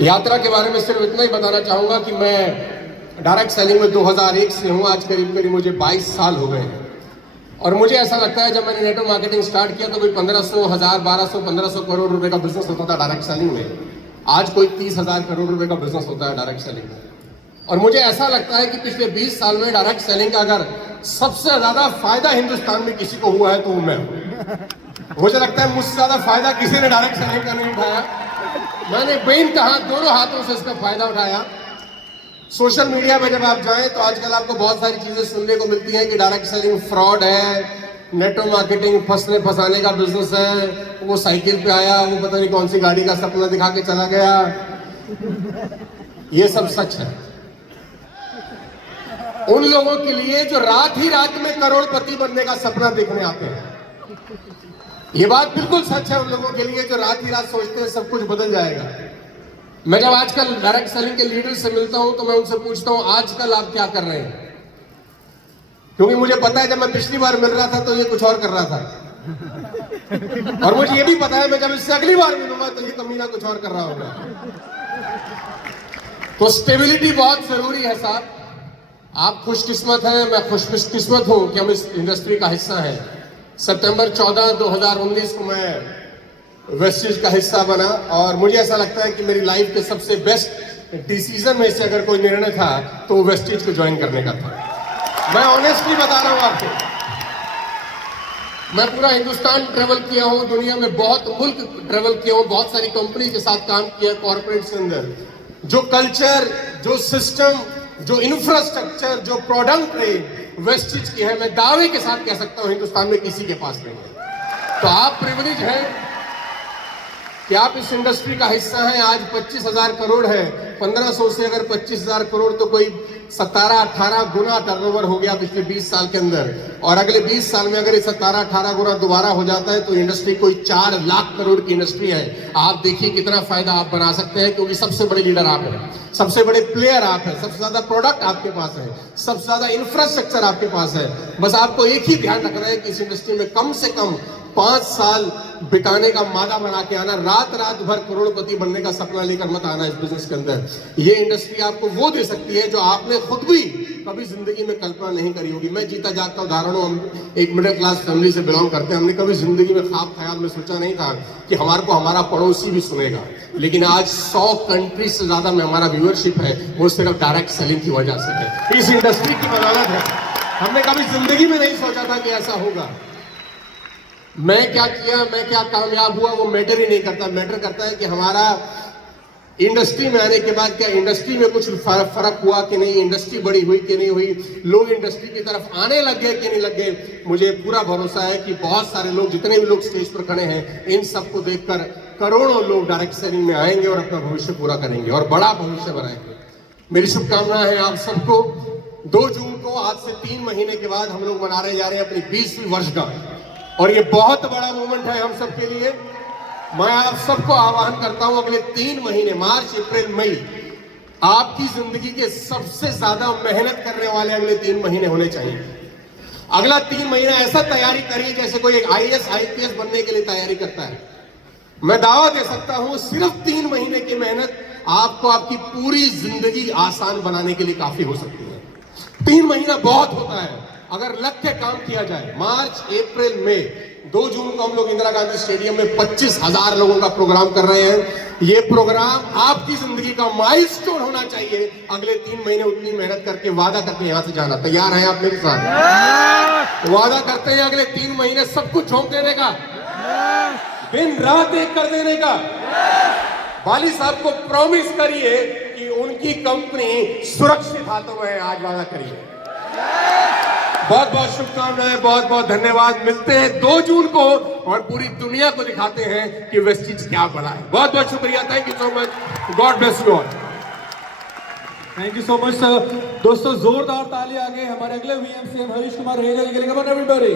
यात्रा के बारे में सिर्फ इतना ही बताना चाहूँगा कि मैं डायरेक्ट सेलिंग में 2001 से हूँ। आज करीब करीब मुझे 22 साल हो गए हैं। और मुझे ऐसा लगता है जब मैंने नेटवर्क मार्केटिंग स्टार्ट किया तो कोई 1500, 1000, 1200, 1500 करोड़ रुपए का बिजनेस होता था डायरेक्ट सेलिंग में। आज कोई 30,000 करोड़ रुपए का बिजनेस होता है डायरेक्ट सेलिंग में। और मुझे ऐसा लगता है कि पिछले 20 साल में डायरेक्ट सेलिंग का अगर सबसे ज्यादा फायदा हिंदुस्तान में किसी को हुआ है तो मैं हूं। मुझे लगता है मुझसे ज्यादा फायदा किसी ने डायरेक्ट सेलिंग का नहीं उठाया। मैंने बेइंतहा दोनों हाथों से इसका फायदा उठाया। सोशल मीडिया पे जब आप जाएं तो आजकल आपको बहुत सारी चीजें सुनने को मिलती हैं कि डायरेक्ट सेलिंग फ्रॉड है, नेटवर्क मार्केटिंग फंसने फंसाने का बिजनेस है, वो साइकिल पे आया, वो पता नहीं कौन सी गाड़ी का सपना दिखा के चला गया। ये सब सच है उन लोगों के लिए जो रात ही रात में करोड़पति बनने का सपना देखने आते हैं। ये बात बिल्कुल सच है उन लोगों के लिए जो रात ही रात सोचते हैं सब कुछ बदल जाएगा। मैं जब आजकल डायरेक्ट सेलिंग के लीडर से मिलता हूं तो मैं उनसे पूछता हूं आजकल आप क्या कर रहे हैं, क्योंकि मुझे पता है जब मैं पिछली बार मिल रहा था तो ये कुछ और कर रहा था, और मुझे ये भी पता है मैं जब इससे अगली बार मिलूंगा तो ये कमीना कुछ और कर रहा होगा। तो स्टेबिलिटी बहुत जरूरी है साहब। आप खुशकिस्मत हैं, मैं खुशकिस्मत हूं कि हम इस इंडस्ट्री का हिस्सा हैं। सितंबर 14, 2019 को मैं वेस्टिज का हिस्सा बना और मुझे ऐसा लगता है कि मेरी लाइफ के सबसे बेस्ट डिसीजन में से अगर कोई निर्णय था तो वेस्टिज को ज्वाइन करने का था। मैं ऑनेस्टली बता रहा हूं आपको। मैं पूरा हिंदुस्तान ट्रेवल किया हूं, दुनिया में बहुत मुल्क ट्रेवल किया हूं, बहुत सारी कंपनी के साथ काम किया कॉर्पोरेट के अंदर। जो कल्चर, जो सिस्टम, जो इंफ्रास्ट्रक्चर, जो प्रोडक्ट है वेस्टिज की है, मैं दावे के साथ कह सकता हूं हिंदुस्तान में किसी के पास नहीं है। तो आप प्रिविलेज हैं कि आप इस इंडस्ट्री का हिस्सा हैं। आज 25,000 करोड़ है, 1500 से अगर 25,000 करोड़ तो कोई 17-18 गुना टर्नओवर हो गया पिछले 20 साल के अंदर। और अगले 20 साल में अगर ये 17-18 गुना दोबारा हो जाता है तो इंडस्ट्री कोई 4 लाख करोड़ की इंडस्ट्री है। आप देखिए कितना फायदा आप बना सकते हैं, क्योंकि सबसे बड़े लीडर आप हैं, सबसे बड़े प्लेयर आप हैं, सबसे ज्यादा प्रोडक्ट आपके पास है, सबसे ज्यादा इंफ्रास्ट्रक्चर आपके पास है। बस आपको एक ही ध्यान रखना है कि इस इंडस्ट्री में कम से कम 5 साल बिताने का मादा बना के आना। रात रात भर करोड़पति बनने का सपना लेकर मत आना इस बिजनेस के अंदर। ये इंडस्ट्री आपको वो दे सकती है जो आपने खुद भी कभी जिंदगी में कल्पना नहीं करी होगी। मैं जीता जागता उदाहरण हूं, हम एक मिडिल क्लास फैमिली से बिलोंग करते हैं। हमने कभी जिंदगी में ख्वाब ख्याल में सोचा नहीं था कि हमारे को हमारा पड़ोसी भी सुनेगा। लेकिन आज 100 कंट्री से ज्यादा में हमारा व्यूअरशिप है, वो सिर्फ डायरेक्ट सेलिंग की वजह से है। इस इंडस्ट्री की बदौलत है। हमने कभी जिंदगी में नहीं सोचा था कि ऐसा होगा। मैं क्या किया, मैं क्या कामयाब हुआ, वो मैटर ही नहीं करता। मैटर करता है कि हमारा इंडस्ट्री में आने के बाद क्या इंडस्ट्री में कुछ फर्क हुआ कि नहीं, इंडस्ट्री बड़ी हुई कि नहीं हुई, लोग इंडस्ट्री की तरफ आने लग गए कि नहीं लग गए। मुझे पूरा भरोसा है कि बहुत सारे लोग, जितने भी लोग स्टेज पर खड़े हैं, इन सबको देखकर करोड़ों लोग डायरेक्ट सेलिंग में आएंगे और अपना भविष्य पूरा करेंगे और बड़ा भविष्य बनाएंगे। मेरी शुभकामनाएं हैं आप सबको। 2 जून को आज से 3 महीने के बाद हम लोग मना जा रहे हैं अपनी 20वीं वर्षगांठ, और ये बहुत बड़ा मूवमेंट है हम सबके लिए। मैं आप सबको आह्वान करता हूं अगले 3 महीने, मार्च, अप्रैल, मई, आपकी जिंदगी के सबसे ज्यादा मेहनत करने वाले अगले 3 महीने होने चाहिए। अगला 3 महीना ऐसा तैयारी करिए जैसे कोई एक IAS IPS बनने के लिए तैयारी करता है। मैं दावा दे सकता हूं सिर्फ 3 महीने की मेहनत आपको आपकी पूरी जिंदगी आसान बनाने के लिए काफी हो सकती है। 3 महीना बहुत होता है अगर लग के काम किया जाए। मार्च, अप्रैल, मई, 2 जून को हम लोग इंदिरा गांधी स्टेडियम में 25,000 लोगों का प्रोग्राम कर रहे हैं। ये प्रोग्राम आपकी जिंदगी का माइलस्टोन होना चाहिए। अगले 3 महीने उतनी मेहनत करके वादा करके यहां से जाना। तैयार हैं आप मेरे साथ? वादा करते हैं अगले 3 महीने सब कुछ झोंक देने का, दिन रात एक कर देने का। वाली साहब को प्रॉमिस करिए कि उनकी कंपनी सुरक्षित हाथों में है। आज वादा करिए। बहुत बहुत शुभकामनाएं, बहुत बहुत धन्यवाद। मिलते हैं 2 जून को और पूरी दुनिया को दिखाते हैं कि वेस्टिज क्या बना है। बहुत बहुत शुक्रिया। Thank you so much. God bless you all. Thank you so much sir. दोस्तों जोरदार ताली आगे हमारे अगले VMC हरीश कुमार रहेगा। एवरीबॉडी